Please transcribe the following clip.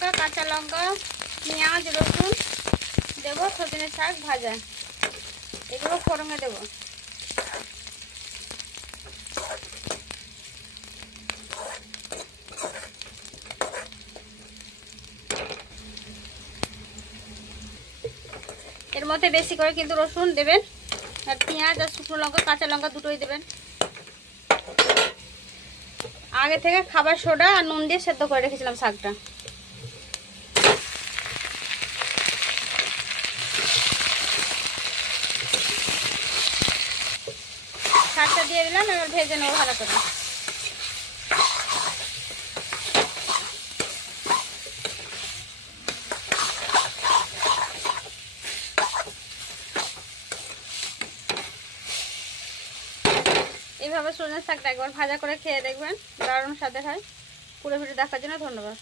লঙ্কা, কাঁচা লঙ্কা, পেঁয়াজ, রসুন দেবো। সজনে শাক ভাজা, এগুলো ফোড়নে দেবো। এর মধ্যে বেশি করে কিন্তু রসুন দেবেন, আর পেঁয়াজ আর শুকনো লঙ্কা, কাঁচা লঙ্কা দুটোই দেবেন। আগে থেকে খাবার সোডা আর নুন দিয়ে সেদ্ধ করে রেখেছিলাম শাকটা। শাকটা দিয়ে দিলাম, এবার ভেজে নেবো ভালো করে। এইভাবে সজনে শাকটা একবার ভাজা করে খেয়ে দেখবেন, দারুণ স্বাদের হয়। পুরো ভিডিও দেখার জন্য ধন্যবাদ।